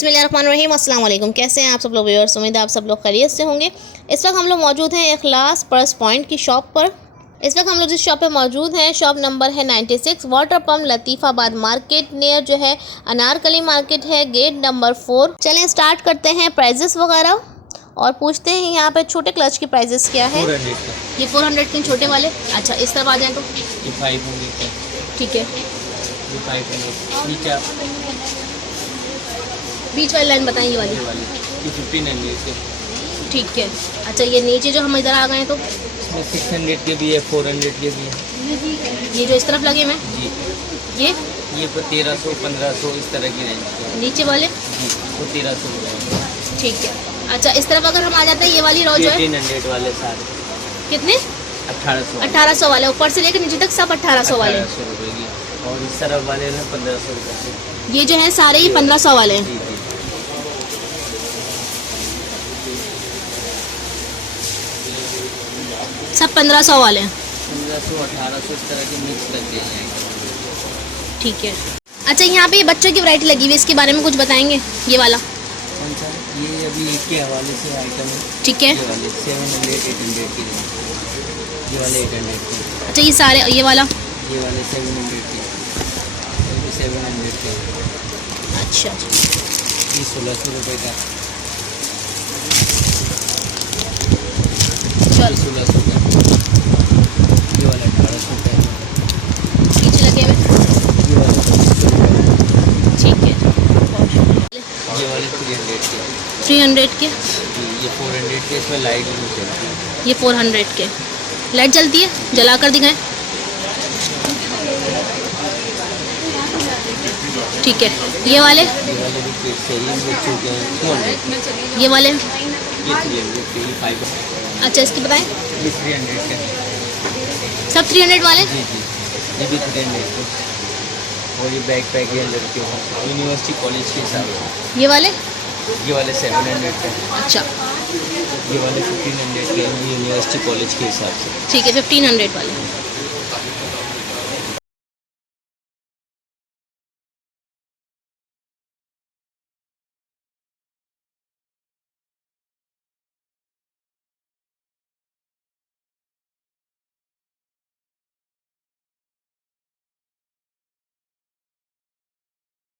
बिस्मिल्लाहिर्रहमानिर्रहीम, अस्सलाम वालेकुम। कैसे हैं आप सब लोग व्यूअर्स? उम्मीद है आप सब लोग खैरियत से होंगे। इस वक्त हम लोग मौजूद हैं इखलास पर्स पॉइंट की शॉप पर। इस वक्त हम लोग जिस शॉप पे मौजूद हैं, शॉप नंबर है 96, water pump Latifabad market near जो है अनारकली मार्केट है, गेट नंबर 4। चलें स्टार्ट करते हैं प्राइजेस वगैरह और पूछते हैं यहाँ पे छोटे क्लच की प्राइजेस क्या है। ये 400 के छोटे वाले। अच्छा, इस तरफ आ जाएँ तो ये 500 का, ठीक है। ये 500 नीचे आप बीच वाली लाइन बताएं, ये वाली ये 1500 के, ठीक है। अच्छा, ये नीचे जो हम इधर आ गए हैं तो इसमें 600 के भी है, 400 के भी है। ये जो इस तरफ लगे मैं जी, ये पर 1300 1500 इस तरह की रेंज के हैं। नीचे वाले जी, वो 1300 के, ठीक है। अच्छा, इस तरफ अगर हम आ जाते हैं, ये वाली रो जो है 1800 वाले सारे कितने? 1800 वाले, ऊपर से लेकर नीचे तक सब 1800 वाले। 1800 रुपये की, और इस तरफ वाले ना 1500 रुपये के। ये जो है सारे ही 1500 वाले हैं। जी जी, सब 1500 वाले हैं, 1500 1800 इस तरह के मिक्स लग गए हैं। ठीक है। अच्छा, यहाँ पे ये बच्चों की वैरायटी लगी हुई है, इसके बारे में कुछ बताएंगे? ये वाला कौन सा? ये अभी एक के हवाले से आइटम है। ठीक है। ये वाले 700 800 की रेंज, ये वाले 800 की। अच्छा, ये सारे, ये वाला ये वाले 700 के, ये भी 700 के। अच्छा, ये 1600 रुपये का, चल 1600 का। ये वाला 1800 का, पीछे लगे हुए, ये वाला 2500 का, ठीक है। ये वाले 300 के, 300 के, ये 400 के। इसमें लाइट नहीं चलती है। ये 400 के। लाइट जलती है, जला कर दिखाएं। ठीक है। ये वाले ये वाले भी किड्स है, ये बच्चों के हैं 200। ये वाले ये 300 के, ये 500। अच्छा, इसकी बताएं। ये 300 के, सब 300 वाले। जी जी, ये भी 300 के। और ये बैग पैक है लड़कियों का, यूनिवर्सिटी कॉलेज के हिसाब से। ये वाले 700 के। अच्छा, ये वाले 1500 के, ये यूनिवर्सिटी कॉलेज के हिसाब से। ठीक है। 1500 वाले।